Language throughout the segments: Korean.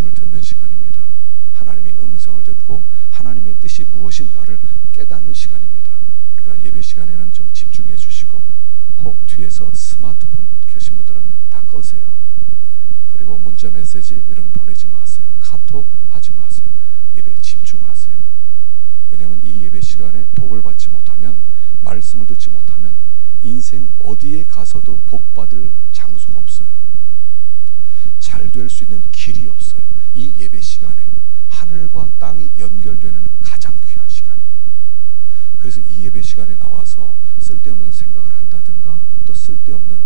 말씀을 듣는 시간입니다. 하나님의 음성을 듣고 하나님의 뜻이 무엇인가를 깨닫는 시간입니다. 우리가 예배 시간에는 좀 집중해 주시고, 혹 뒤에서 스마트폰 켜신 분들은 다 꺼세요. 그리고 문자 메시지 이런 거 보내지 마세요. 카톡 하지 마세요. 예배에 집중하세요. 왜냐하면 이 예배 시간에 복을 받지 못하면, 말씀을 듣지 못하면 인생 어디에 가서도 복 받을 장소가 없어요. 잘 될 수 있는 길이 없어요. 이 예배 시간에 하늘과 땅이 연결되는 가장 귀한 시간이에요. 그래서 이 예배 시간에 나와서 쓸데없는 생각을 한다든가, 또 쓸데없는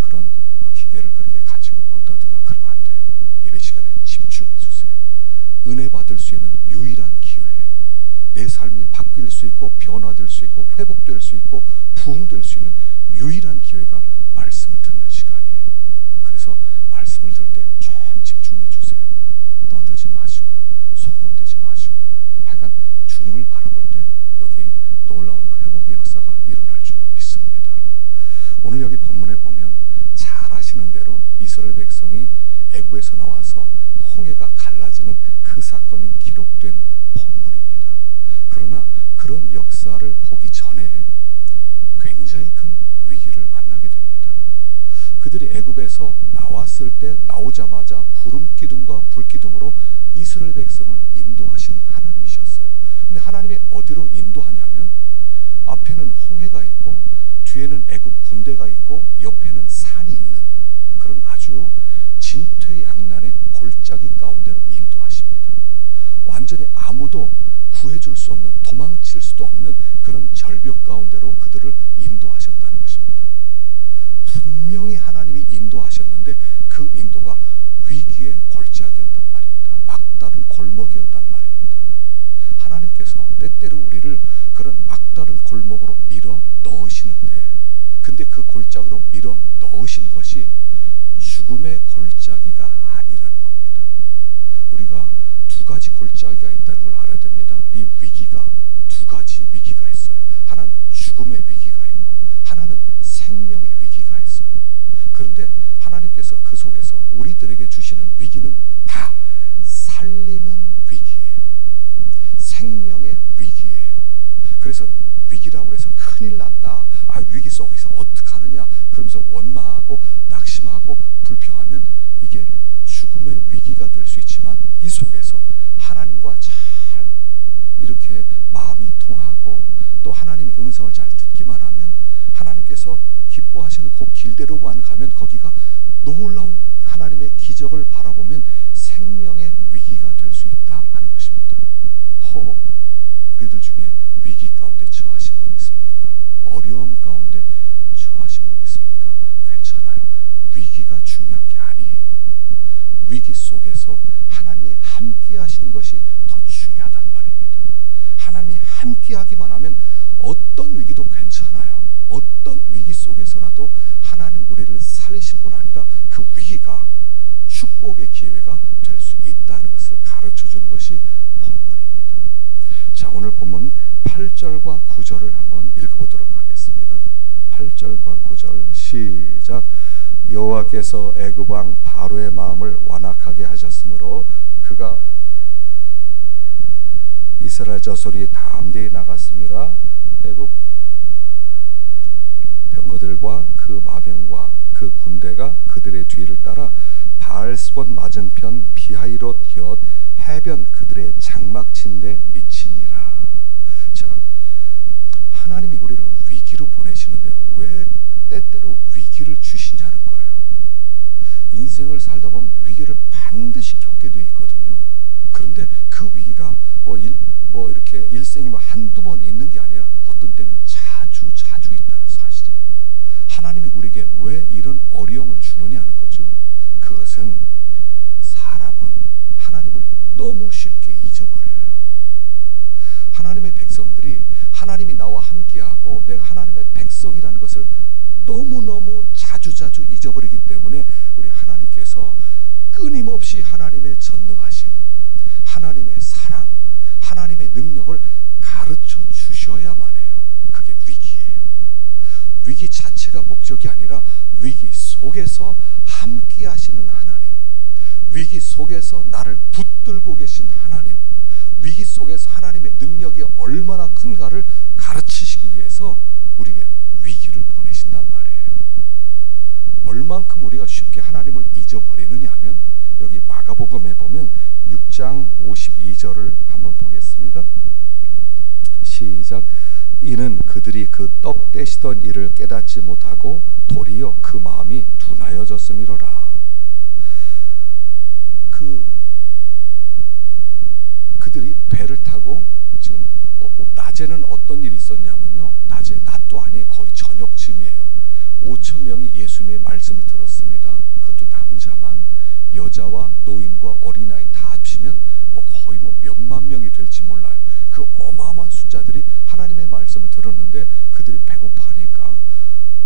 그런 기계를 그렇게 가지고 논다든가 그러면 안 돼요. 예배 시간에 집중해 주세요. 은혜 받을 수 있는 유일한 기회예요. 내 삶이 바뀔 수 있고 변화될 수 있고 회복될 수 있고 부흥될 수 있는 유일한 기회가 말씀을 듣는 시간이에요. 그래서 말씀을 들을 때 좀 집중해 주세요. 떠들지 마시고요, 소곤대지 마시고요. 하여간 주님을 바라볼 때 여기 놀라운 회복의 역사가 일어날 줄로 믿습니다. 오늘 여기 본문에 보면 잘 아시는 대로 이스라엘 백성이 애굽에서 나와서 홍해가 갈라지는 그 사건이 기록된 본문입니다. 그러나 그런 역사를 보기 전에 굉장히 큰 위기를 만나게 됩니다. 그들이 애굽에서 나왔을 때 나오자마자 구름 기둥과 불 기둥으로 이스라엘 백성을 인도하시는 하나님이셨어요. 근데 하나님이 어디로 인도하냐면, 앞에는 홍해가 있고 뒤에는 애굽 군대가 있고 옆에는 산이 있는 그런 아주 진퇴양난의 골짜기 가운데로 인도하십니다. 완전히 아무도 구해줄 수 없는, 도망칠 수도 없는 그런 절벽 가운데로 그들을 인도하셨다는 것입니다. 분명히 하나님이 인도하셨는데 그 인도가 위기의 골짜기였단 말입니다. 막다른 골목이었단 말입니다. 하나님께서 때때로 우리를 그런 막다른 골목으로 밀어 넣으시는데, 근데 그 골짜기로 밀어 넣으시는 것이 죽음의 골짜기가 아니라는 겁니다. 우리가 두 가지 골짜기가 있다는 걸 알아야 됩니다. 이 위기가 두 가지 위기가 있어요. 하나는 죽음의 위기가 있고 하나는 생명의 위기가 있어요. 그런데 하나님께서 그 속에서 우리들에게 주시는 위기는 다 살리는 위기예요. 생명의 위기예요. 그래서 위기라고 해서 큰일 났다, 위기 속에서 어떡하느냐 그러면서 원망하고 낙심하고 불평하면 이게 죽음의 위기가 될 수 있지만, 이 속에서 하나님과 잘 이렇게 마음이 통하고 또 하나님의 음성을 잘 듣기만 하면, 하나님께서 기뻐하시는 그 길대로만 가면 거기가 놀라운 하나님의 기적을 바라보면 생명의 위기가 될 수 있다 하는 것입니다. 혹 우리들 중에 위기 가운데 처하신 분이 있습니까? 어려움 가운데 처하신 분이 있습니까? 괜찮아요. 위기가 중요한 게 아니에요. 위기 속에서 하나님이 함께 하시는 것이 더 중요하단 말입니다. 하나님이 함께 하기만 하면 어떤 위기도 괜찮아요. 어떤 위기 속에서라도 하나님 우리를 살리실 뿐 아니라 그 위기가 축복의 기회가 될 수 있다는 것을 가르쳐 주는 것이 본문입니다. 자, 오늘 본문 8절과 9절을 한번 읽어보도록 하겠습니다. 8절과 9절 시작. 여호와께서 애굽 왕 바로의 마음을 완악하게 하셨으므로 그가 이스라엘 자손이 담대히 나갔습니다. 애굽 병거들과 그 마병과 그 군대가 그들의 뒤를 따라 바알스본 맞은편 비하이롯 곁 해변 그들의 장막친데 미치니라. 자, 하나님이 우리를 위기로 보내시는데 왜 때때로 위기를 주시냐는 거예요. 인생을 살다 보면 위기를 반드시 겪게 돼 있거든요. 그런데 그 위기가 이렇게 일생이 한두 번 있는 게 아니라 어떤 때는 자주 있다는 사실이에요. 하나님이 우리에게 왜 이런 어려움을 주느냐는 거죠. 그것은 사람은 하나님을 너무 쉽게 잊어버려요. 하나님의 백성들이 하나님이 나와 함께하고 내가 하나님의 백성이라는 것을 너무너무 자주 잊어버리기 때문에 우리 하나님께서 끊임없이 하나님의 전능하심, 하나님의 사랑, 하나님의 능력을 가르쳐 주셔야만 해요. 그게 위기예요. 위기 자체가 목적이 아니라 위기 속에서 함께 하시는 하나님, 위기 속에서 나를 붙들고 계신 하나님, 위기 속에서 하나님의 능력이 얼마나 큰가를 가르치시기 위해서 우리에게 위기를 보내신단 말이에요. 얼만큼 우리가 쉽게 하나님을 잊어버리느냐 하면 여기 마가복음에 보면 6장 52절을 한번 보겠습니다. 시작. 이는 그들이 그 떡 떼시던 일을 깨닫지 못하고 도리어 그 마음이 둔하여졌음이로라. 그들이 배를 타고 지금 낮에는 어떤 일이 있었냐면요, 낮에 낮도 아니에요. 거의 저녁쯤이에요. 5천 명이 예수님의 말씀을 들었습니다. 그것도 남자만. 여자와 노인과 어린아이 다 합치면 거의 몇만 명이 될지 몰라요. 그 어마어마한 숫자들이 하나님의 말씀을 들었는데 그들이 배고파하니까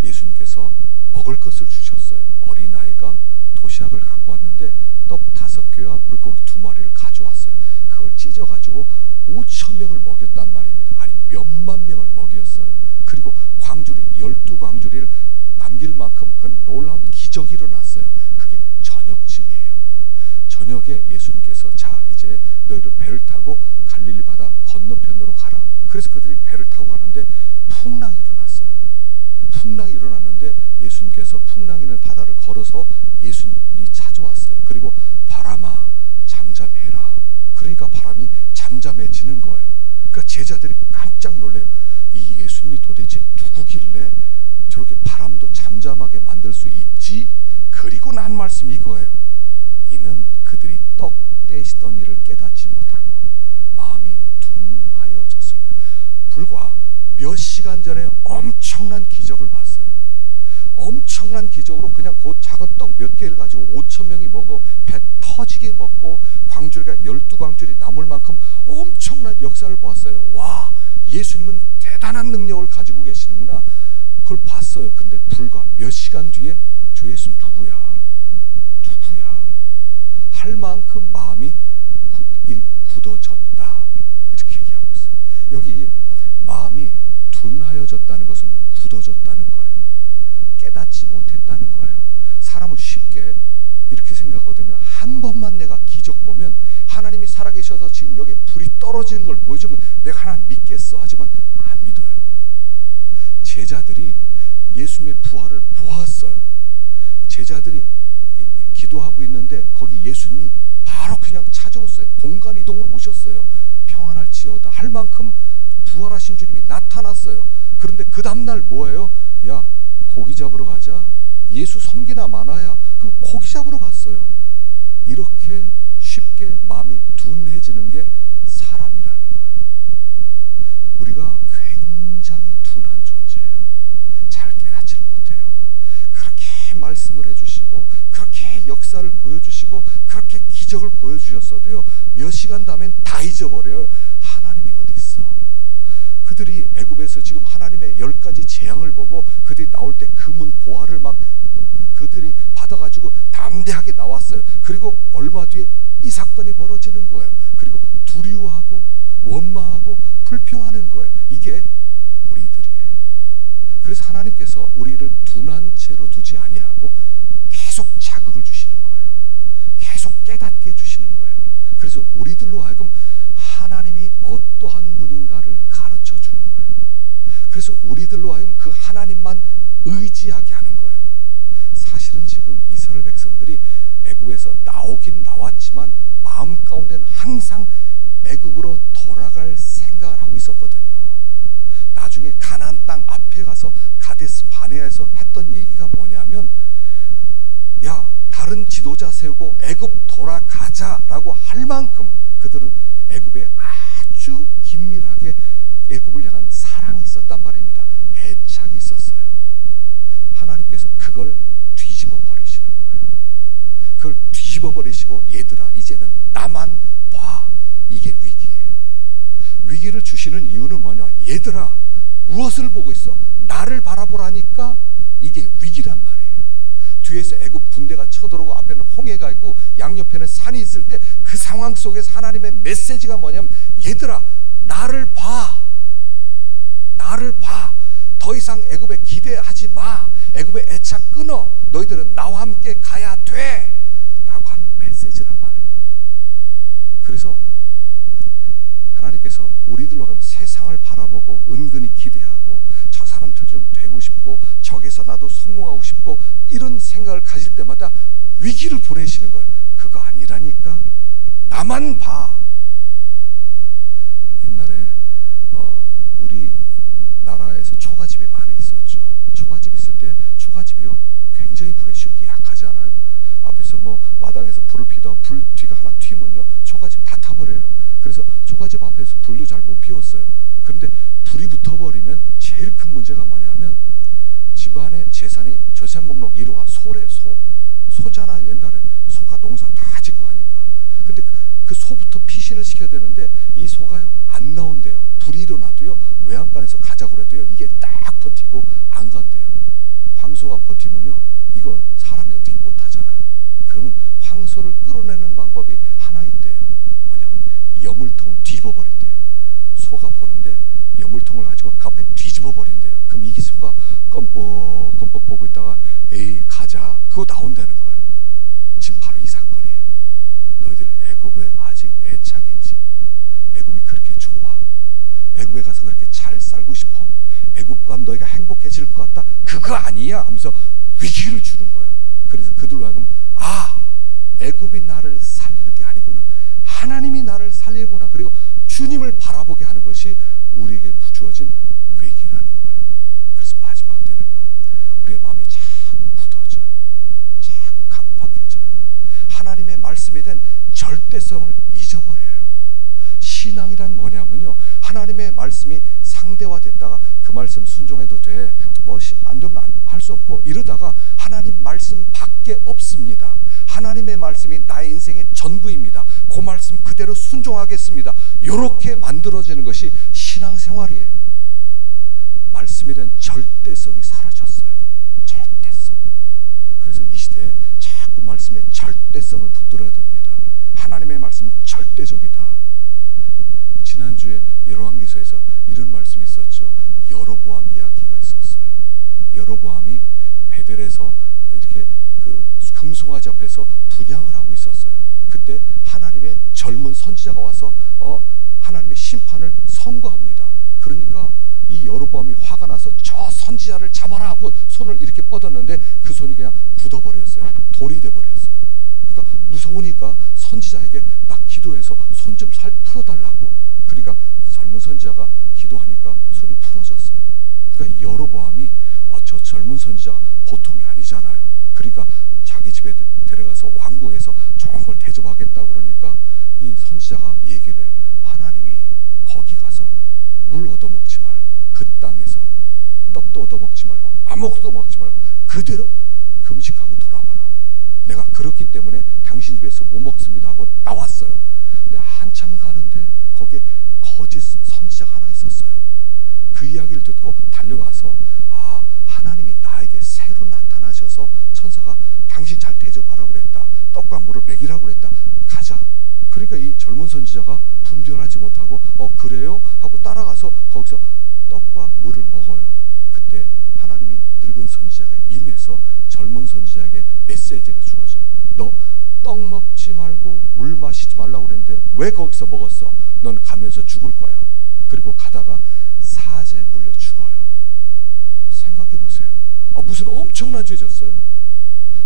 예수님께서 먹을 것을 주셨어요. 어린아이가 도시락을 갖고 왔는데 떡 5개와 물고기 2마리를 가져왔어요. 그걸 찢어가지고 5천 명을 먹였단 말입니다. 아니 몇만 명을 먹였어요. 그리고 광주리 12광주리를 남길 만큼 그 놀라운 기적이 일어났어요. 그게 저녁쯤이에요. 저녁에 예수님께서 자 이제 너희들 배를 타고 갈릴리 바다 건너편으로 가라. 그래서 그들이 배를 타고 가는데 풍랑이 일어났어요. 풍랑이 일어났는데 예수님께서 풍랑 있는 바다를 걸어서 예수님이 찾아왔어요. 그리고 바람아 잠잠해라. 그러니까 바람이 잠잠해지는 거예요. 그러니까 제자들이 깜짝 놀래요. 이 예수님이 도대체 누구길래 저렇게 바람도 잠잠하게 만들 수 있지? 그리고 난 말씀이 이거예요. 이는 그들이 떡 떼시던 일을 깨닫지 못하고 마음이 둔하여졌습니다. 불과 몇 시간 전에 엄청난 기적을 봤어요. 엄청난 기적으로 그냥 그 작은 떡 몇 개를 가지고 5천 명이 먹어 배 터지게 먹고 광주리가 12광주리 남을 만큼 엄청난 역사를 봤어요. 와, 예수님은 대단한 능력을 가지고 계시는구나. 그걸 봤어요. 근데 불과 몇 시간 뒤에 저 예수 누구야? 누구야? 할 만큼 마음이 굳어졌다. 이렇게 얘기하고 있어요. 여기 마음이 둔하여졌다는 것은 굳어졌다는 거예요. 깨닫지 못했다는 거예요. 사람은 쉽게 이렇게 생각하거든요. 한 번만 내가 기적 보면 하나님이 살아계셔서 지금 여기에 불이 떨어지는 걸 보여주면 내가 하나님 믿겠어. 하지만 안 믿어요. 제자들이 예수님의 부활을 보았어요. 제자들이 기도하고 있는데 거기 예수님이 바로 그냥 찾아오셨어요. 공간 이동으로 오셨어요. 평안할지어다 할 만큼 부활하신 주님이 나타났어요. 그런데 그 다음날 뭐예요? 야, 고기 잡으러 가자. 예수 섬기나 마나야. 그럼 고기 잡으러 갔어요. 이렇게 쉽게 마음이 둔해지는 게 사람이라는 거예요. 우리가 굉장히 둔한 존재예요. 잘 깨닫지를 못해요. 그렇게 말씀을 해주시고 그렇게 역사를 보여주시고 그렇게 기적을 보여주셨어도요, 몇 시간 다음엔 다 잊어버려요. 하나님이 어디 있어? 그들이 애굽에서 지금 하나님의 10가지 재앙을 보고 그들이 나올 때 금은 보화를 막 그들이 받아가지고 담대하게 나왔어요. 그리고 얼마 뒤에 이 사건이 벌어지는 거예요. 그리고 두려워하고 원망하고 불평하는 거예요. 이게 우리들이에요. 그래서 하나님께서 우리를 둔한 채로 두지 아니하고 계속 자극을 주시는 거예요. 계속 깨닫게 해주시는 거예요. 그래서 우리들로 하여금 하나님이 어떠한 분인가를 가르쳐 주는 거예요. 그래서 우리들로 하여금 그 하나님만 의지하게 하는 거예요. 사실은 지금 이스라엘 백성들이 애굽에서 나오긴 나왔지만 마음 가운데는 항상 애굽으로 돌아갈 생각을 하고 있었거든요. 나중에 가나안 땅 앞에 가서 가데스 바네아에서 했던 얘기가 뭐냐면, 야, 다른 지도자 세우고 애굽 돌아가자라고 할 만큼 그들은 애굽에 아주 긴밀하게 애굽을 향한 사랑이 있었단 말입니다. 애착이 있었어요. 하나님께서 그걸 뒤집어 버리시는 거예요. 그걸 뒤집어 버리시고, 얘들아 이제는 나만 봐. 이게 위기예요. 위기를 주시는 이유는 뭐냐? 얘들아 무엇을 보고 있어? 나를 바라보라니까. 이게 위기란 말이에요. 뒤에서 애굽 군대가 쳐들어오고 앞에는 홍해가 있고 양옆에는 산이 있을 때 그 상황 속에서 하나님의 메시지가 뭐냐면, 얘들아 나를 봐. 나를 봐. 더 이상 애굽에 기대하지 마. 애굽의 애착 끊어. 너희들은 나와 함께 가야 돼 라고 하는 메시지란 그래서 하나님께서 우리들로 하면 세상을 바라보고 은근히 기대하고 저 사람들 좀 되고 싶고 저기서 나도 성공하고 싶고 이런 생각을 가질 때마다 위기를 보내시는 거예요. 그거 아니라니까. 나만 봐. 옛날에 우리 나라에서 초가집이 많이 있었죠. 초가집 있을 때 초가집이요 굉장히 불에 쉽게 약하잖아요. 앞에서 뭐 마당에서 불을 피다 불티가 하나 튀면요 초가집 다 타버려요. 그래서 초가집 앞에서 불도 잘 못 피웠어요. 그런데 불이 붙어버리면 제일 큰 문제가 뭐냐면 집안의 재산이 재산 목록 1호가 소래. 소잖아요. 옛날에 소가 농사 다 짓고 하니까. 근데 그 소부터 피신을 시켜야 되는데 이 소가요 안 나온대요. 불이 일어나도요 외양간에서 가자고 해도요 이게 딱 버티고 안 간대요. 황소가 버티면요 이거 사람이 어떻게 못하잖아요. 그러면 황소를 끌어내는 방법이 하나 있대요. 뭐냐면 여물통을 뒤집어버린대요. 소가 보는데 여물통을 가지고 앞에 뒤집어버린대요. 그럼 이 소가 껌뻑껌뻑 보고 있다가 에이 가자 그거 나온다는 거예요. 지금 바로 이 사건이에요. 너희들 애굽에 아직 애착이 있지? 애굽이 그렇게 좋아? 애굽에 가서 그렇게 잘 살고 싶어? 애굽 가면 너희가 행복해질 것 같다? 그거 아니야 하면서 위기를 주는 거예요. 그래서 그들로 하여금 애굽이 나를 살리는 게 아니구나, 하나님이 나를 살리는구나, 그리고 주님을 바라보게 하는 것이 우리에게 주어진 위기라는 거예요. 그래서 마지막 때는요 우리의 마음이 자꾸 굳어져요. 자꾸 강팍해져요. 하나님의 말씀에 대한 절대성을 잊어버려요. 신앙이란 뭐냐면요 하나님의 말씀이 상대화됐다가 그 말씀 순종해도 돼, 뭐 안 되면 할 수 없고 이러다가 하나님 말씀 밖에 없습니다. 하나님의 말씀이 나의 인생의 전부입니다. 그 말씀 그대로 순종하겠습니다. 이렇게 만들어지는 것이 신앙생활이에요. 말씀에 대한 절대성이 사라졌어요. 절대성. 그래서 이 시대에 자꾸 말씀의 절대성을 붙들어야 됩니다. 하나님의 말씀은 절대적이다. 지난주에 열왕기서에서 이런 말씀이 있었죠. 여로보암 이야기가 있었어요. 여로보암이 베델에서 이렇게 그 금송아지 앞에서 분향을 하고 있었어요. 그때 하나님의 젊은 선지자가 와서 하나님의 심판을 선고합니다. 그러니까 이 여로보암이 화가 나서 저 선지자를 잡아라 하고 손을 이렇게 뻗었는데 그 손이 그냥 굳어버렸어요. 돌이 돼버렸어요. 그러니까 무서우니까 선지자에게 나 기도해서 손 좀 풀어달라고. 그러니까 젊은 선지자가 기도하니까 손이 풀어졌어요. 그러니까 여로보암이 저 젊은 선지자가 보통이 아니잖아요. 그러니까 자기 집에 데려가서 왕궁에서 좋은 걸 대접하겠다고 그러니까 이 선지자가 얘기를 해요. 하나님이 거기 가서 물 얻어먹지 말고 그 땅에서 떡도 얻어먹지 말고 아무것도 먹지 말고 그대로 금식하고 돌아와라. 내가 그렇기 때문에 당신 집에서 못 먹습니다 하고 나왔어요. 근데 한참 가는데 거기에 거짓 선지자가 하나 있었어요. 그 이야기를 듣고 달려가서 하나님이 나에게 새로 나타나셔서 천사가 당신 잘 대접하라고 그랬다, 떡과 물을 먹이라고 그랬다, 가자. 그러니까 이 젊은 선지자가 분별하지 못하고 그래요? 하고 따라가서 거기서 떡과 물을 먹어요. 그때 하나님이 늙은 선지자가 임해서 젊은 선지자에게 메시지가 주어져요. 너 떡 먹지 말고 물 마시지 말라고 그랬는데 왜 거기서 먹었어? 넌 가면서 죽을 거야. 그리고 가다가 사자에 물려 죽어요. 생각해 보세요. 무슨 엄청난 죄 졌어요?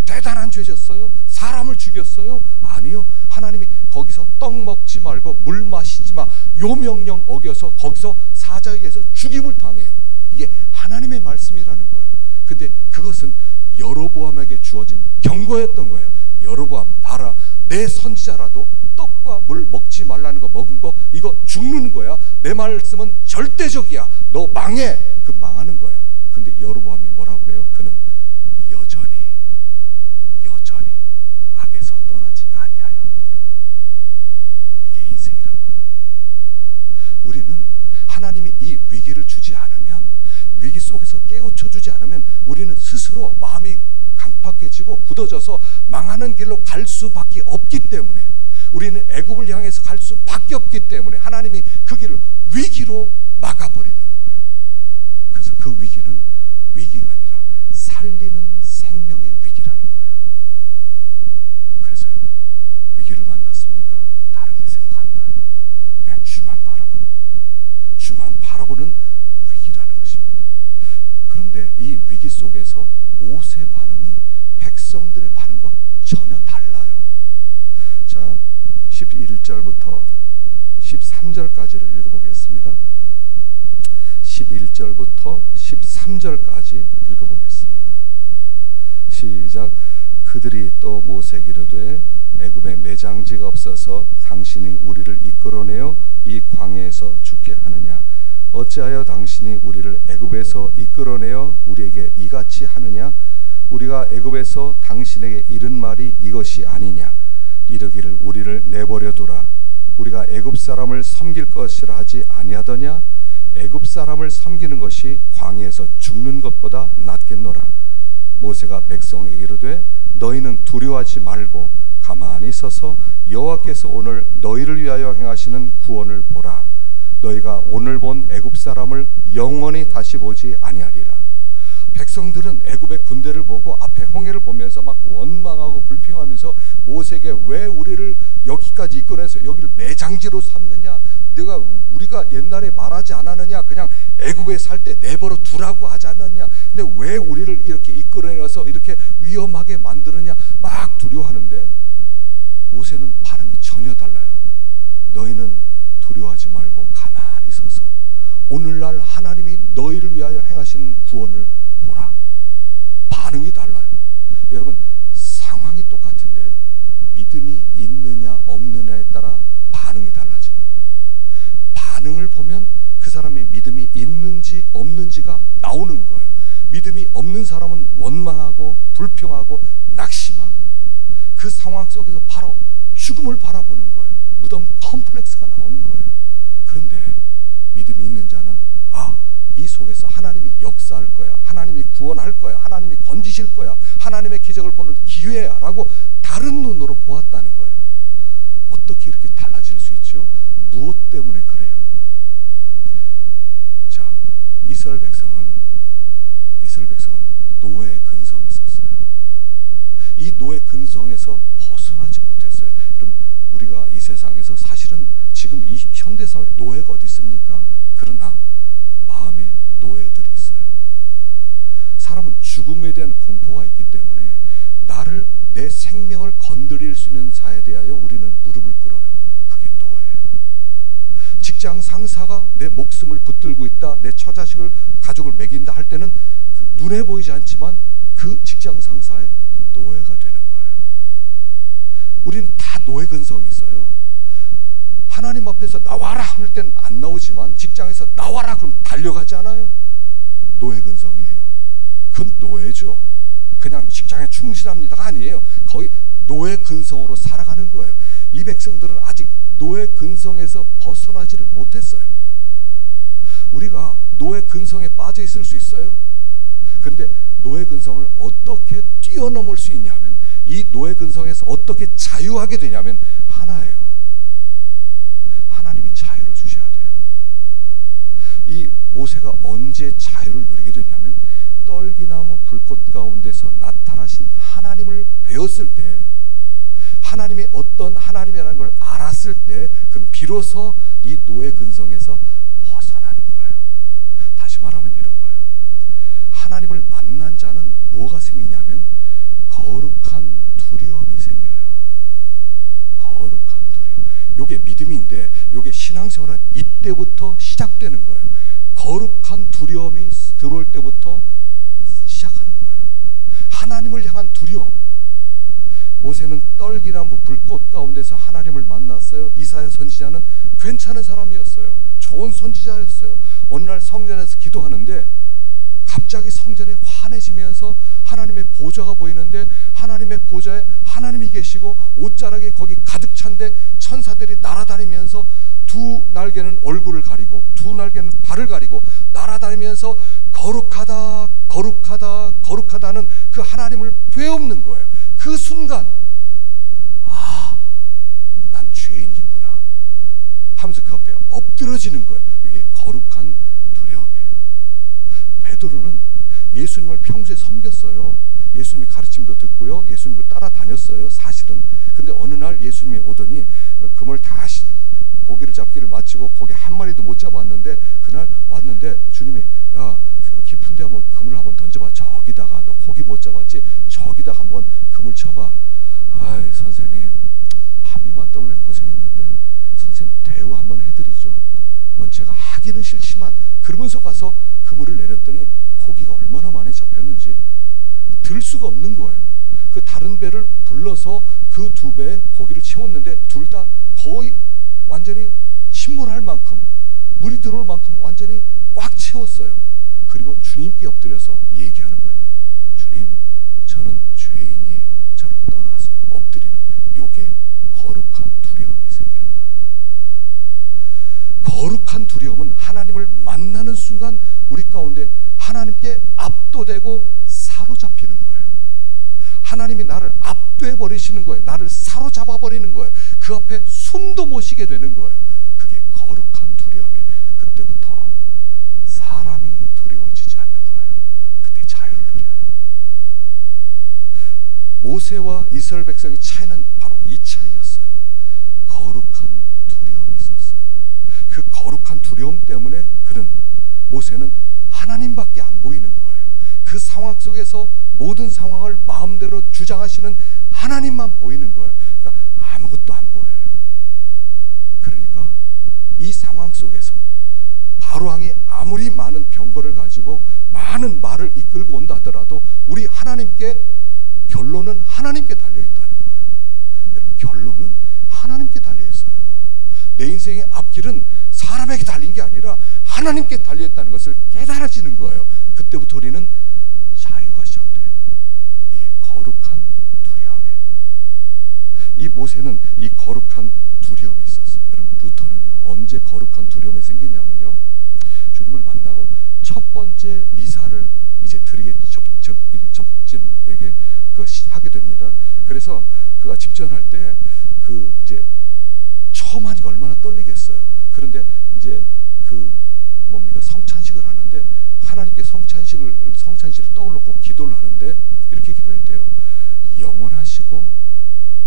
대단한 죄 졌어요? 사람을 죽였어요? 아니요. 하나님이 거기서 떡 먹지 말고 물 마시지 마, 요 명령 어겨서 거기서 사자에 의해서 죽임을 당해요. 이게 하나님의 말씀이라는 거예요. 근데 그것은 여로보암에게 주어진 경고였던 거예요. 여로보암 봐라, 내 선지자라도 떡과 물 먹지 말라는 거 먹은 거 이거 죽는 거야. 내 말씀은 절대적이야. 너 망해. 그 망하는 거야. 근데 여로보암이 뭐라고 그래요? 그는 여전히 악에서 떠나지 아니하였더라. 이게 인생이란 말이에요. 우리는 하나님이 이 위기를 주지 않으면, 위기 속에서 깨우쳐 주지 않으면 우리는 스스로 마음이 강팍해지고 굳어져서 망하는 길로 갈 수밖에 없기 때문에, 우리는 애굽을 향해서 갈 수밖에 없기 때문에 하나님이 그 길을 위기로 막아버리는 거예요. 그래서 그 위기는 위기가 아니라 살리는 생명의 위기라는 거예요. 그래서 위기를 만났습니까? 다른 게 생각 안 이 위기 속에서 모세 반응이 백성들의 반응과 전혀 달라요. 자, 11절부터 13절까지를 읽어보겠습니다. 11절부터 13절까지 읽어보겠습니다. 시작. 그들이 또 모세에게 이르되 애굽에 매장지가 없어서 당신이 우리를 이끌어내어 이 광야에서 죽게 하느냐? 어찌하여 당신이 우리를 애굽에서 이끌어내어 우리에게 이같이 하느냐? 우리가 애굽에서 당신에게 이른 말이 이것이 아니냐? 이르기를 우리를 내버려 두라. 우리가 애굽 사람을 섬길 것이라 하지 아니하더냐? 애굽 사람을 섬기는 것이 광야에서 죽는 것보다 낫겠노라. 모세가 백성에게 이르되 너희는 두려워하지 말고 가만히 서서 여호와께서 오늘 너희를 위하여 행하시는 구원을 보라. 너희가 오늘 본 애굽 사람을 영원히 다시 보지 아니하리라. 백성들은 애굽의 군대를 보고 앞에 홍해를 보면서 막 원망하고 불평하면서 모세에게 왜 우리를 여기까지 이끌어내서 여기를 매장지로 삼느냐? 우리가 옛날에 말하지 않았느냐? 그냥 애굽에 살 때 내버려 두라고 하지 않았느냐? 근데 왜 우리를 이렇게 이끌어내서 이렇게 위험하게 만드느냐? 막 두려워하는데 모세는 반응이 전혀 달라요. 너희는 두려워하지 말고 가만히 서서 오늘날 하나님이 너희를 위하여 행하시는 구원을 보라. 반응이 달라요. 여러분, 상황이 똑같은데 믿음이 있느냐 없느냐에 따라 반응이 달라지는 거예요. 반응을 보면 그 사람의 믿음이 있는지 없는지가 나오는 거예요. 믿음이 없는 사람은 원망하고 불평하고 낙심하고 그 상황 속에서 바로 죽음을 바라보는 거예요. 무덤 컴플렉스가 나오는 거예요. 그런데 믿음이 있는 자는 이 속에서 하나님이 역사할 거야, 하나님이 구원할 거야, 하나님이 건지실 거야, 하나님의 기적을 보는 기회야 라고 다른 눈으로 보았다는 거예요. 어떻게 이렇게 달라질 수 있죠? 무엇 때문에 그래요? 자, 이스라엘 백성은 노예 근성이 있었어요. 이 노예 근성에서 벗어나지 못했어요. 여러분, 우리가 이 세상에서 사실은 지금 이 현대사회 노예가 어디 있습니까? 그러나 마음에 노예들이 있어요. 사람은 죽음에 대한 공포가 있기 때문에 내 생명을 건드릴 수 있는 자에 대하여 우리는 무릎을 꿇어요. 그게 노예예요. 직장 상사가 내 목숨을 붙들고 있다, 내 처자식을 가족을 먹인다 할 때는 눈에 보이지 않지만 그 직장 상사의 노예가 되는 거예요. 우리는 다 노예 근성이 있어요. 하나님 앞에서 나와라 할 땐 안 나오지만 직장에서 나와라 그럼 달려가지 않아요? 노예 근성이에요. 그건 노예죠. 그냥 직장에 충실합니다가 아니에요. 거의 노예 근성으로 살아가는 거예요. 이 백성들은 아직 노예 근성에서 벗어나지를 못했어요. 우리가 노예 근성에 빠져 있을 수 있어요. 그런데 노예 근성을 어떻게 뛰어넘을 수 있냐면, 이 노예 근성에서 어떻게 자유하게 되냐면 하나예요. 하나님이 자유를 주셔야 돼요. 이 모세가 언제 자유를 누리게 되냐면 떨기나무 불꽃 가운데서 나타나신 하나님을 배웠을 때, 하나님이 어떤 하나님이라는 걸 알았을 때, 그럼 비로소 이 노예 근성에서 벗어나는 거예요. 다시 말하면 이런 거예요. 하나님을 만난 자는 뭐가 생기냐면 거룩한 두려움이 생겨요. 거룩한 두려움. 이게 믿음인데 이게 신앙생활은 이때부터 시작되는 거예요. 거룩한 두려움이 들어올 때부터 시작하는 거예요. 하나님을 향한 두려움. 모세는 떨기나무 불꽃 가운데서 하나님을 만났어요. 이사야 선지자는 괜찮은 사람이었어요. 좋은 선지자였어요. 어느 날 성전에서 기도하는데 갑자기 성전에 환해지면서 하나님의 보좌가 보이는데, 하나님의 보좌에 하나님이 계시고 옷자락이 거기 가득 찬데 천사들이 날아다니면서 두 날개는 얼굴을 가리고 두 날개는 발을 가리고 날아다니면서 거룩하다 거룩하다 거룩하다는 그 하나님을 배우는 거예요. 그 순간 난 죄인이구나 하면서 그 앞에 엎드러지는 거예요. 이게 거룩한 두려움이에요. 베드로는 예수님을 평소에 섬겼어요. 예수님의 가르침도 듣고요, 예수님을 따라다녔어요, 사실은. 근데 어느 날 예수님이 오더니 그물 다 고기를 잡기를 마치고 고기 한 마리도 못 잡았는데, 그날 왔는데 주님이 야, 깊은데 한번 그물을 한번 던져봐. 저기다가 너 고기 못 잡았지? 저기다가 한번 그물 쳐봐. 아이 선생님, 밤이맛 때문에 고생했는데 선생님 대우 한번 해드리죠. 뭐 제가 하기는 싫지만. 그러면서 가서 그물을 내렸더니 고기가 얼마나 많이 잡혔는지 들 수가 없는 거예요. 그 다른 배를 불러서 그 두 배에 고기를 채웠는데 둘 다 거의 완전히 침몰할 만큼, 물이 들어올 만큼 완전히 꽉 채웠어요. 그리고 주님께 엎드려서 얘기하는 거예요. 주님, 저는 죄인이에요. 저를 떠나세요. 엎드리는 거예요. 요게 거룩한 두려움이 생기는 거예요. 거룩한 두려움은 하나님을 만나는 순간 우리 가운데 하나님께 압도되고 사로잡히는 거예요. 하나님이 나를 압도해 버리시는 거예요. 나를 사로잡아 버리는 거예요. 그 앞에 숨도 못 쉬게 되는 거예요. 그게 거룩한 두려움이에요. 그때부터 사람이 두려워지지 않는 거예요. 그때 자유를 누려요. 모세와 이스라엘 백성의 차이는 바로 이 차이였어요. 거룩한 두려움이 있었어요. 그 거룩한 두려움 때문에 모세는 하나님밖에 안 보이는 거예요. 그 상황 속에서 모든 상황을 마음대로 주장하시는 하나님만 보이는 거예요. 그러니까 아무것도 안 보여요. 그러니까 이 상황 속에서 바로왕이 아무리 많은 병거를 가지고 많은 말을 이끌고 온다 하더라도 우리 하나님께, 결론은 하나님께 달려있다는 거예요. 여러분, 결론은 하나님께 달려있어요. 내 인생의 앞길은 사람에게 달린 게 아니라 하나님께 달려있다는 것을 깨달아지는 거예요. 그때부터 우리는 자유가 시작돼요. 이게 거룩한 두려움이에요. 이 모세는 이 거룩한 두려움이 있었어요. 여러분, 루터는요, 언제 거룩한 두려움이 생기냐면요, 주님을 만나고 첫 번째 미사를 이제 드리게 접진에게 하게 됩니다. 그래서 그가 집전할 때 이제 처음 하니까 얼마나 떨리겠어요. 그런데 이제 성찬식을 하는데 하나님께 성찬식을 떠올리고 기도를 하는데 이렇게 기도했대요. 영원하시고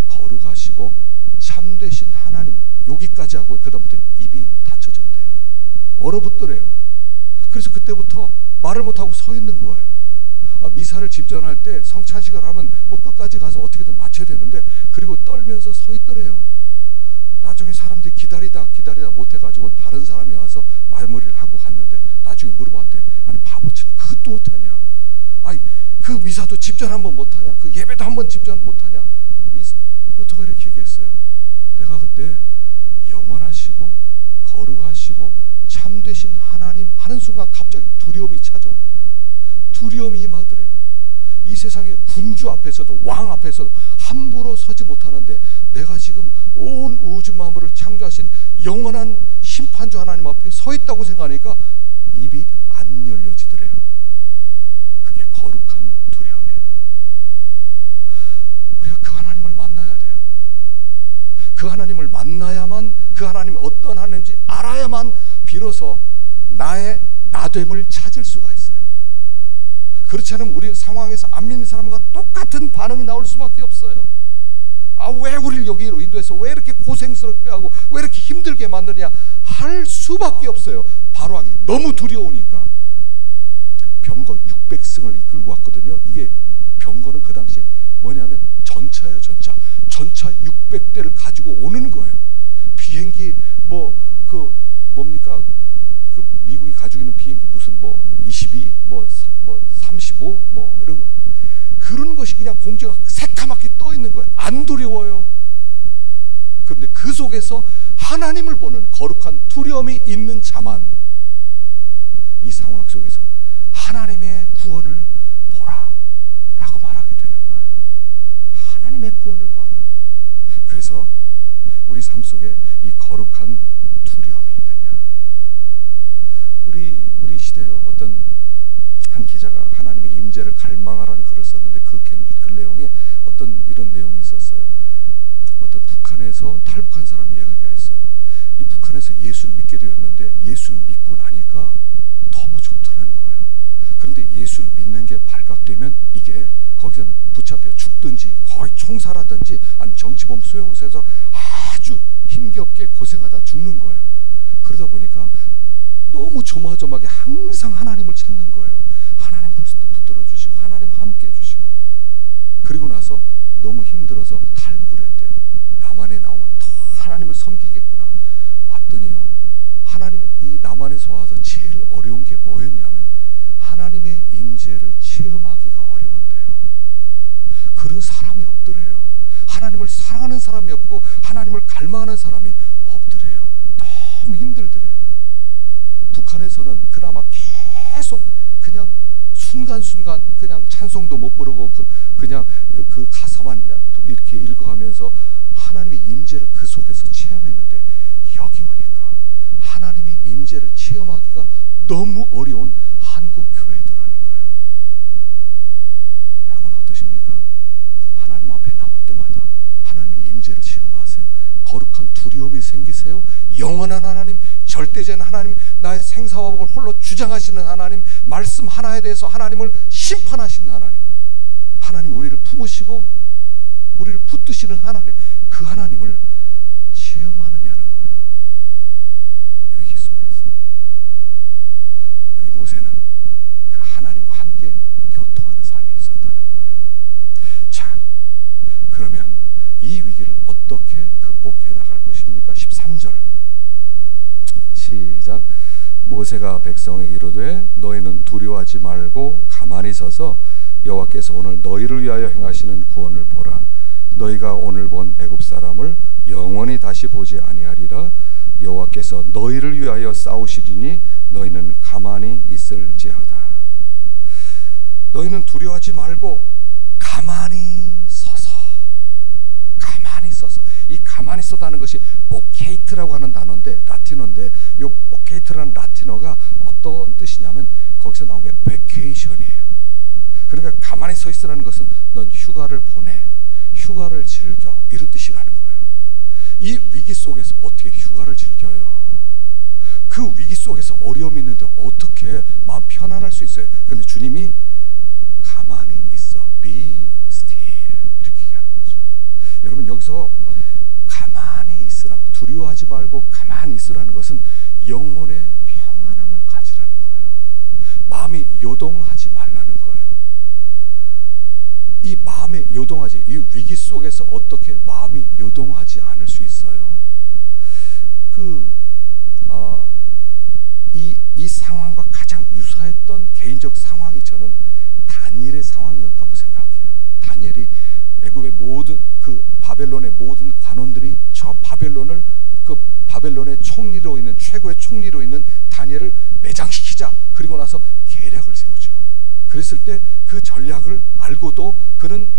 거룩하시고 참되신 하나님, 여기까지 하고 그다음부터 입이 닫혀졌대요. 얼어붙더래요. 그래서 그때부터 말을 못하고 서 있는 거예요. 미사를 집전할 때 성찬식을 하면 뭐 끝까지 가서 어떻게든 마쳐야 되는데, 그리고 떨면서 서 있더래요. 나중에 사람들이 기다리다 못해가지고 다른 사람이 와서 마무리를 하고 갔는데 나중에 물어봤대. 아니 바보처럼 그것도 못하냐? 아니 그 미사도 집전 한번 못하냐? 그 예배도 한번 집전 못하냐? 루터가 이렇게 얘기했어요. 내가 그때 영원하시고 거룩하시고 참되신 하나님 하는 순간 갑자기 두려움이 찾아오더래요. 두려움이 임하더래요. 이 세상의 군주 앞에서도 왕 앞에서도 함부로 서지 못하는데 내가 지금 온 우주 만물을 창조하신 영원한 심판주 하나님 앞에 서 있다고 생각하니까 입이 안 열려지더래요. 그게 거룩한 두려움이에요. 우리가 그 하나님을 만나야 돼요. 그 하나님을 만나야만, 그 하나님이 어떤 하나님인지 알아야만 비로소 나의 나됨을 찾을 수가 있어요. 그렇지 않으면 우리 상황에서 안 믿는 사람과 똑같은 반응이 나올 수밖에 없어요. 왜 우리를 여기 인도해서 왜 이렇게 고생스럽게 하고 왜 이렇게 힘들게 만드냐 할 수밖에 없어요. 바로왕이 너무 두려우니까. 병거 600승을 이끌고 왔거든요. 이게 병거는 그 당시에 뭐냐면 전차예요. 전차 600대를 가지고 오는 거예요. 비행기 그 미국이 가지고 있는 비행기 무슨 22, 35 이런 거, 그런 것이 그냥 공중에 새까맣게 떠 있는 거예요. 안 두려워요. 그런데 그 속에서 하나님을 보는 거룩한 두려움이 있는 자만 이 상황 속에서 하나님의 구원을 보라라고 말하게 되는 거예요. 하나님의 구원을 보라. 그래서 우리 삶 속에 이 거룩한 두려움이 있느냐. 우리 시대에 어떤 한 기자가 하나님의 임재를 갈망하라는 글을 썼는데 그 글 내용에 어떤 이런 내용이 있었어요. 어떤 북한에서 탈북한 사람 이야기가 있어요. 이 북한에서 예수를 믿게 되었는데 예수를 믿고 나니까 너무 좋더라는 거예요. 그런데 예수를 믿는 게 발각되면 이게 거기서는 붙잡혀 죽든지 거의 총살하든지 아니면 정치범 수용소에서 아주 힘겹게 고생하다 죽는 거예요. 그러다 보니까 너무 조마조마하게 항상 하나님을 찾는 거예요. 하나님 붙들어 주시고 하나님 함께 해주시고. 그리고 나서 너무 힘들어서 탈북을 했대요. 남한에 나오면 더 하나님을 섬기겠구나. 왔더니요, 하나님 이 남한에서 와서 제일 어려운 게 뭐였냐면 하나님의 임재를 체험하기가 어려웠대요. 그런 사람이 없더래요. 하나님을 사랑하는 사람이 없고 하나님을 갈망하는 사람이 없더래요. 너무 힘들더래요. 북한에서는 그나마 계속 그냥 순간순간 그냥 찬송도 못 부르고 그냥 그 가사만 이렇게 읽어가면서 하나님의 임재를 그 속에서 체험했는데, 여기 오니까 하나님의 임재를 체험하기가 너무 어려운 한국 교회더라는 거예요. 여러분 어떠십니까? 하나님 앞에 나올 때마다 하나님의 임재를 체험하세요? 거룩한 두려움이 생기세요? 영원한 하나님, 절대적인 하나님, 나의 생사화복을 홀로 주장하시는 하나님, 말씀 하나에 대해서 하나님을 심판하시는 하나님, 하나님 우리를 품으시고 우리를 붙드시는 하나님, 그 하나님을 체험하느냐는 거예요. 이 위기 속에서 여기 모세는 그 하나님과 함께 교통하는 삶이 있었다는 거예요. 자, 그러면 이 위기를 어떻게 극복해 나갈 것입니까? 13절 시작. 모세가 백성에게 이르되 너희는 두려워하지 말고 가만히 서서 여호와께서 오늘 너희를 위하여 행하시는 구원을 보라. 너희가 오늘 본 애굽 사람을 영원히 다시 보지 아니하리라. 여호와께서 너희를 위하여 싸우시리니 너희는 가만히 있을지어다. 너희는 두려워하지 말고 가만히 서서, 가만히 서서. 이 가만히 서다는 것이 보케이트라고 하는 단어인데, 라틴어인데, 이 보케이트라는 라틴어가 어떤 뜻이냐면 거기서 나온 게 베케이션이에요. 그러니까 가만히 서 있으라는 것은 넌 휴가를 보내, 휴가를 즐겨, 이런 뜻이라는 거예요. 이 위기 속에서 어떻게 휴가를 즐겨요? 그 위기 속에서 어려움이 있는데 어떻게 마음 편안할 수 있어요? 근데 주님이 가만히 있어, be still, 이렇게 얘기하는 거죠. 여러분 여기서 가만히 있으라고, 두려워하지 말고 가만히 있으라는 것은 영혼의 평안함을 가지라는 거예요. 마음이 요동하지 말라는 거예요. 이 마음에 요동하지, 이 위기 속에서 어떻게 마음이 요동하지 않을 수 있어요? 이 상황과 가장 유사했던 개인적 상황이 저는 다니엘의 상황이었다고 생각해요. 다니엘이 애굽의 모든 바벨론의 모든 관원들이 저 바벨론을 바벨론의 총리로 있는, 최고의 총리로 있는 다니엘을 매장시키자, 그리고 나서 계략을 세우죠. 그랬을 때 그 전략을 알고도 그는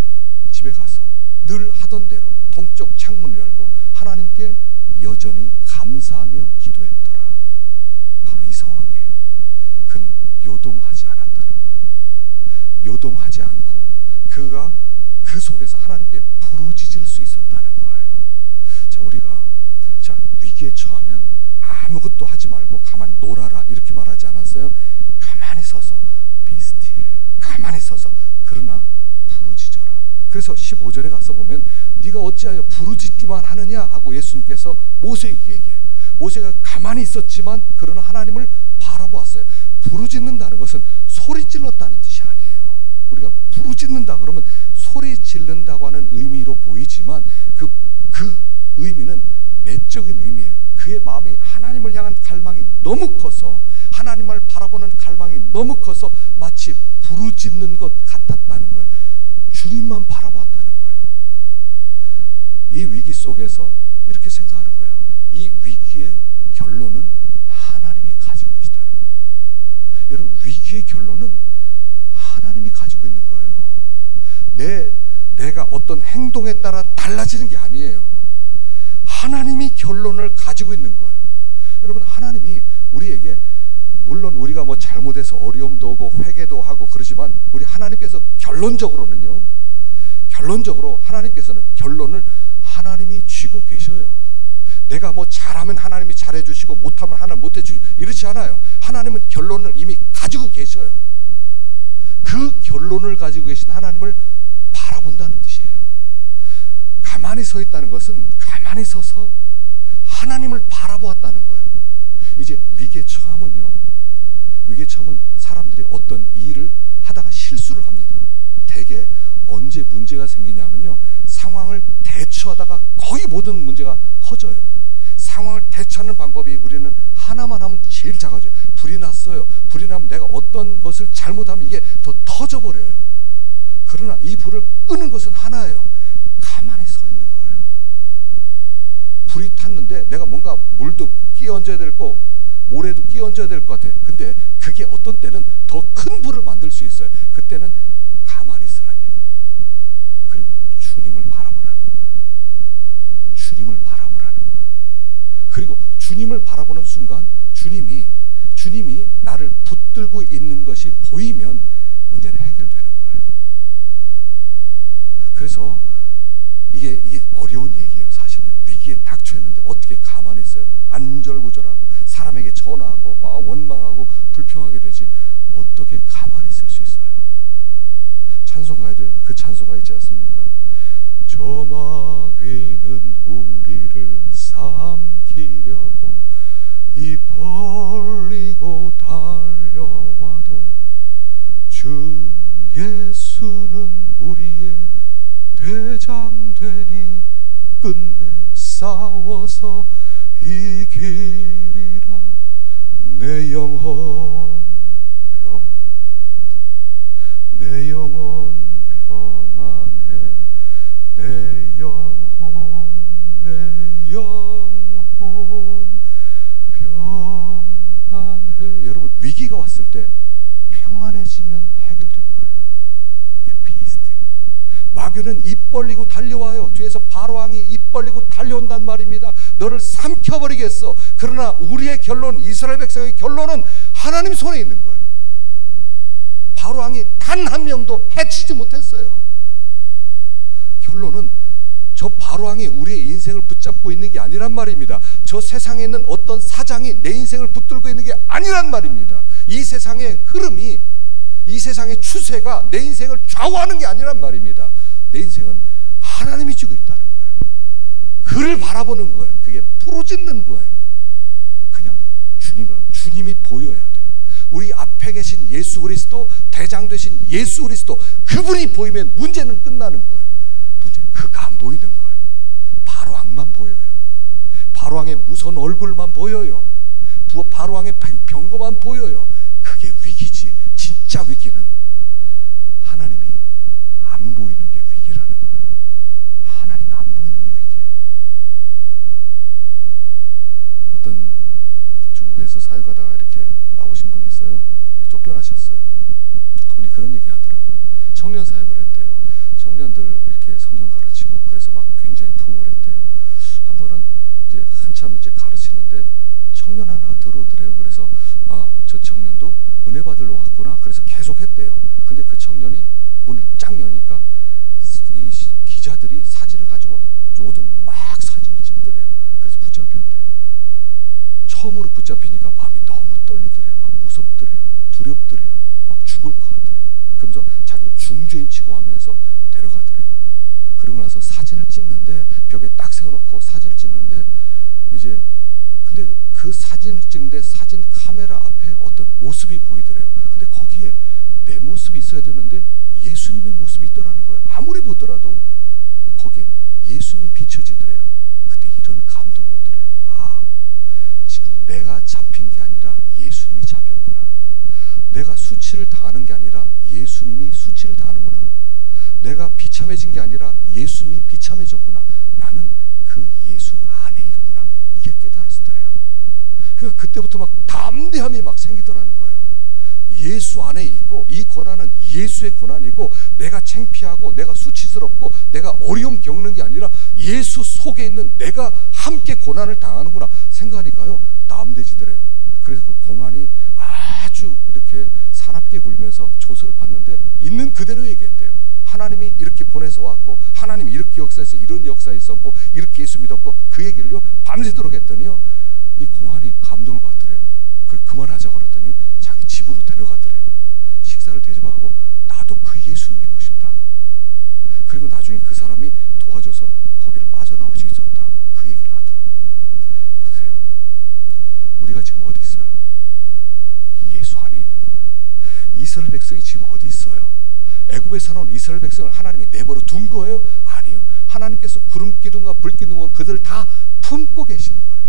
집에 가서 늘 하던 대로 동쪽 창문을 열고 하나님께 여전히 감사하며 기도했더라. 바로 이 상황이에요. 그는 요동하지 않았다는 거예요. 요동하지 않고 그가 그 속에서 하나님께 부르짖을 수 있었다는 거예요. 자, 우리가 위기에 처하면 아무것도 하지 말고 가만히 놀아라, 이렇게 말하지 않았어요? 가만히 서서 be still, 가만히 서서 그러나 부르짖어라. 그래서 15절에 가서 보면 네가 어찌하여 부르짖기만 하느냐 하고 예수님께서 모세에게 얘기해요. 모세가 가만히 있었지만 그러나 하나님을 바라보았어요. 부르짖는다는 것은 소리 질렀다는 뜻이 아니에요. 우리가 부르짖는다 그러면 소리 지른다고 하는 의미로 보이지만 그 의미는 내적인 의미예요. 그의 마음이 하나님을 향한 갈망이 너무 커서, 하나님을 바라보는 갈망이 너무 커서 마치 부르짖는 것 같았다는 거예요. 주님만 바라보았다는 거예요. 이 위기 속에서 이렇게 생각하는 거예요. 이 위기의 결론은 하나님이 가지고 계시다는 거예요. 여러분, 위기의 결론은 하나님이 가지고 있는 거예요. 내가 어떤 행동에 따라 달라지는 게 아니에요. 하나님이 결론을 가지고 있는 거예요. 여러분, 하나님이 우리에게, 물론 우리가 뭐 잘못해서 어려움도 오고 회개도 하고 그러지만 우리 하나님께서 결론적으로 하나님께서는 결론을 하나님이 쥐고 계셔요. 내가 뭐 잘하면 하나님이 잘해주시고 못하면 하나님 못해주시고 이렇지 않아요. 하나님은 결론을 이미 가지고 계셔요. 그 결론을 가지고 계신 하나님을 바라본다는 뜻이에요. 가만히 서 있다는 것은 가만히 서서 하나님을 바라보았다는 거예요. 이제 위기에 처하면요, 위기에 처하면 사람들이 어떤 일을 하다가 실수를 합니다. 대개 언제 문제가 생기냐면요, 상황을 대처하다가 거의 모든 문제가 커져요. 상황을 대처하는 방법이 우리는 하나만 하면 제일 작아져요. 불이 났어요. 불이 나면 내가 어떤 것을 잘못하면 이게 더 터져버려요. 그러나 이 불을 끄는 것은 하나예요. 가만히 서 있는 거예요. 불이 탔는데 내가 뭔가 물도 끼얹어야 될 거, 모래도 끼얹어야 될 것 같아. 근데 그게 어떤 때는 더 큰 불을 만들 수 있어요. 그때는 가만히 있으라는 얘기예요. 그리고 주님을 바라보라는 거예요. 주님을 바라보라는 거예요. 그리고 주님을 바라보는 순간 주님이 나를 붙들고 있는 것이 보이면 문제는 해결되는 거예요. 그래서 이게 어려운 얘기예요. 사실은 위기에 닥쳐있는데 어떻게 가만히 있어요? 안절부절하고 사람에게 전화하고 막 원망하고 불평하게 되지 어떻게 가만히 있을 수 있어요? 찬송가에도요, 그 찬송가 있지 않습니까? 저 마귀는 우리를 삼키려고 입 벌리고 달려와도 주 예수는 우리의 대장되니 끝내 싸워서 이기리라. 내 영혼 평안해. 내 영혼 평안해. 여러분, 위기가 왔을 때 평안해지면 해결된 거예요. 이게 비스틸. 마귀는 입 벌리고 달려와요. 뒤에서 바로왕이 입 벌리고 달려온단 말입니다. 너를 삼켜버리겠어. 그러나 우리의 결론, 이스라엘 백성의 결론은 하나님 손에 있는 거예요. 바로왕이 단 한 명도 해치지 못했어요. 결론은 저 바로왕이 우리의 인생을 붙잡고 있는 게 아니란 말입니다. 저 세상에 있는 어떤 사장이 내 인생을 붙들고 있는 게 아니란 말입니다. 이 세상의 흐름이, 이 세상의 추세가 내 인생을 좌우하는 게 아니란 말입니다. 내 인생은 하나님이 쥐고 있다는 거예요. 그를 바라보는 거예요. 그게 부르짖는 거예요. 그냥 주님이 보여야 돼요. 우리 앞에 계신 예수 그리스도, 대장 되신 예수 그리스도, 그분이 보이면 문제는 끝나는 거예요. 문제는 그가 안 보이는 거예요. 바로왕만 보여요. 바로왕의 무서운 얼굴만 보여요. 바로왕의 병거만 보여요. 그게 위기지. 진짜 위기는 하나님이 안 보이는 게 위기라는 거예요. 하나님이 안 보이는 게 위기예요. 어떤 중국에서 사역하다가 이렇게 나오신 분이 있어요. 쫓겨나셨어요. 그분이 그런 얘기 하더라고요. 청년 사역을 했대요. 청년들 이렇게 성경 가르치고, 그래서 막 굉장히 부흥을 했대요. 한 번은 이제 한참 이제 가르치는데 청년 하나가 들어오더래요. 그래서 저 청년도 은혜 받으러 왔구나. 그래서 계속 했대요. 근데 그 청년이 문을 쫙 여니까 이 기자들이 사진을 가지고 오더니 막 사진을 찍더래요. 그래서 붙잡혔대요. 처음으로 붙잡히니까 마음이 너무 떨리더래요. 막 무섭더래요. 두렵더래요. 막 죽을 것 같더래요. 그러면서 자기를 중죄인 취급하면서 데려가더래요. 그리고 나서 사진을 찍는데, 벽에 딱 세워놓고 사진을 찍는데, 이제 근데 그 사진을 찍는데 사진 카메라 앞에 어떤 모습이 보이더래요. 근데 거기에 내 모습이 있어야 되는데 예수님의 모습이 있더라는 거예요. 아무리 보더라도 거기에 예수님이 비춰지더래요. 그때 이런 감동이었더래요. 지금 내가 잡힌 게 아니라 예수님이 잡혔구나. 내가 수치를 당하는 게 아니라 예수님이 수치를 당하는구나. 내가 비참해진 게 아니라 예수님이 비참해졌구나. 나는 그 예수 안에 있구나. 이게 깨달아지더래요. 그러니까 그때부터 막 담대함이 막 생기더라는 거예요. 예수 안에 있고, 이 고난은 예수의 고난이고, 내가 창피하고 내가 수치스럽고 내가 어려움 겪는 게 아니라 예수 속에 있는 내가 함께 고난을 당하는구나 생각하니까요, 담대해지더래요. 그래서 그 공안이 아주 이렇게 사납게 굴면서 조서를 봤는데 있는 그대로 얘기했대요. 하나님이 이렇게 보내서 왔고, 하나님이 이렇게 역사해서 이런 역사 있었고, 이렇게 예수 믿었고, 그 얘기를요 밤새도록 했더니요, 이 공안이 감동을 받더래요. 그걸 그만하자고 그랬더니 자기 집으로 데려가더래요. 식사를 대접하고 나도 그 예수를 믿고 싶다고. 그리고 나중에 그 사람이 도와줘서 거기를 빠져나올 수 있었다고 그 얘기를 하더라고요. 보세요, 우리가 지금 어디 있어요? 예수 안에 있는 거예요. 이스라엘 백성이 지금 어디 있어요? 애굽에 사는 이스라엘 백성을 하나님이 내버려 둔 거예요? 아니요. 하나님께서 구름 기둥과 불 기둥으로 그들을 다 품고 계시는 거예요.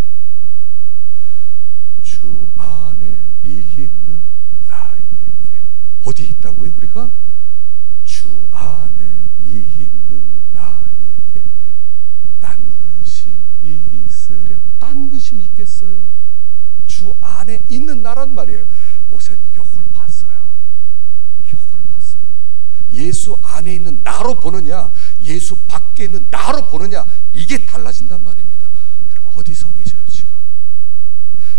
주 안에 있는 나에게. 어디 있다고요? 우리가 주 안에 있는 나에게 딴 근심이 있으랴. 딴 근심이 있겠어요? 주 안에 있는 나란 말이에요. 모세는 욕을 봤어요. 욕을 봤어요. 예수 안에 있는 나로 보느냐, 예수 밖에 있는 나로 보느냐, 이게 달라진단 말입니다. 여러분 어디 서 계셔요 지금?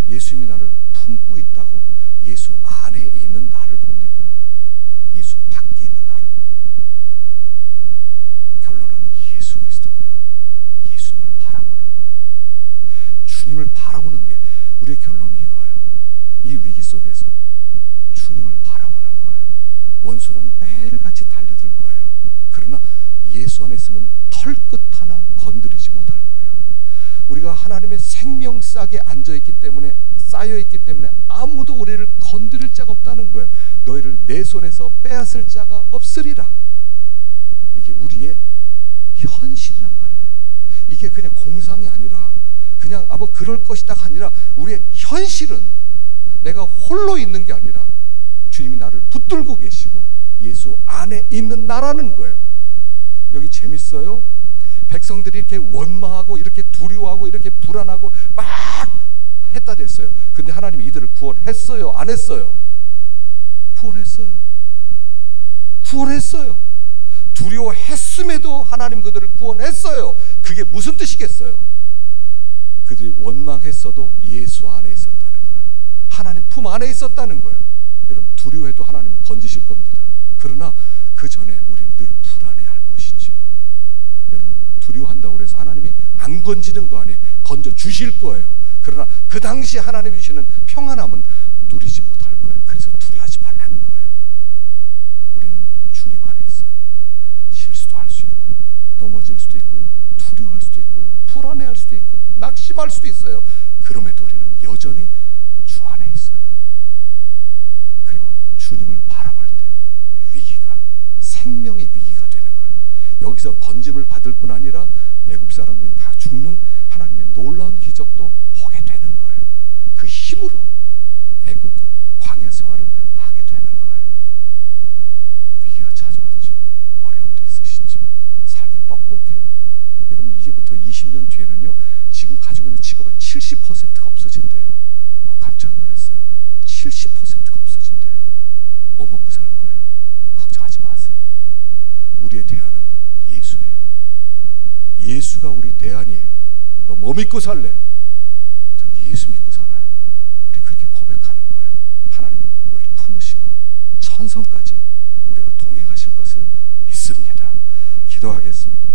예수님이 나를 품고 있다고 예수 안에 있는 나를 봅니까? 예수 밖에 있는 나를 봅니까? 결론은 예수 그리스도고요. 예수님을 바라보는 거예요. 주님을 바라보는 게 우리의 결론이 이거예요. 이 위기 속에서 주님을 바라보는 거예요. 원수는 매일같이 달려들 거예요. 그러나 예수 안에 있으면 털끝 하나 건드리지 못할 거예요. 우리가 하나님의 생명싹에 앉아있기 때문에, 쌓여있기 때문에 아무도 우리를 건드릴 자가 없다는 거예요. 너희를 내 손에서 빼앗을 자가 없으리라. 이게 우리의 현실이란 말이에요. 이게 그냥 공상이 아니라 그냥 뭐 그럴 것이다가 아니라 우리의 현실은 내가 홀로 있는 게 아니라 주님이 나를 붙들고 계시고 예수 안에 있는 나라는 거예요. 여기 재밌어요. 백성들이 이렇게 원망하고 이렇게 두려워하고 이렇게 불안하고 막 했다 됐어요. 근데 하나님이 이들을 구원했어요? 안 했어요? 구원했어요. 구원했어요. 두려워했음에도 하나님 그들을 구원했어요. 그게 무슨 뜻이겠어요? 그들이 원망했어도 예수 안에 있었다는 거예요. 하나님 품 안에 있었다는 거예요. 여러분 두려워해도 하나님은 건지실 겁니다. 그러나 그 전에 우리는 늘 불안해할 것이죠. 여러분 두려워한다고 해서 하나님이 안 건지는 거 아니에요. 건져 주실 거예요. 그러나 그 당시 하나님이 주시는 평안함은 누리지 못할 거예요. 그래서 두려워하지 말라는 거예요. 우리는 주님 안에 있어요. 실수도 할 수 있고요, 넘어질 수도 있고요, 두려워할 수도 있고요, 불안해할 수도 있고요, 낙심할 수도 있어요. 그럼에도 우리는 여전히 주 안에 있어요. 그리고 주님을 바라볼 때 위기가 생명의 위기가 되는 거예요. 여기서 건짐을 받을 뿐 아니라 애굽 사람들이 다 죽는 하나님의 놀라운 기적도 보게 되는 거예요. 그 힘으로 애굽 광야 생활을 하게 되는 거예요. 위기가 찾아왔죠. 어려움도 있으시죠. 살기 뻑뻑해요. 여러분 이제부터 20년 뒤에는요, 지금 가지고 있는 직업의 70%가 없어진대요. 깜짝 놀랐어요. 70%가 없어진대요. 뭐 먹고 살 거예요? 걱정하지 마세요. 우리의 대안은 예수예요. 예수가 우리 대안이에요. 너 뭐 믿고 살래? 전 예수 믿고 살아요. 우리 그렇게 고백하는 거예요. 하나님이 우리를 품으시고 천성까지 우리와 동행하실 것을 믿습니다. 기도하겠습니다.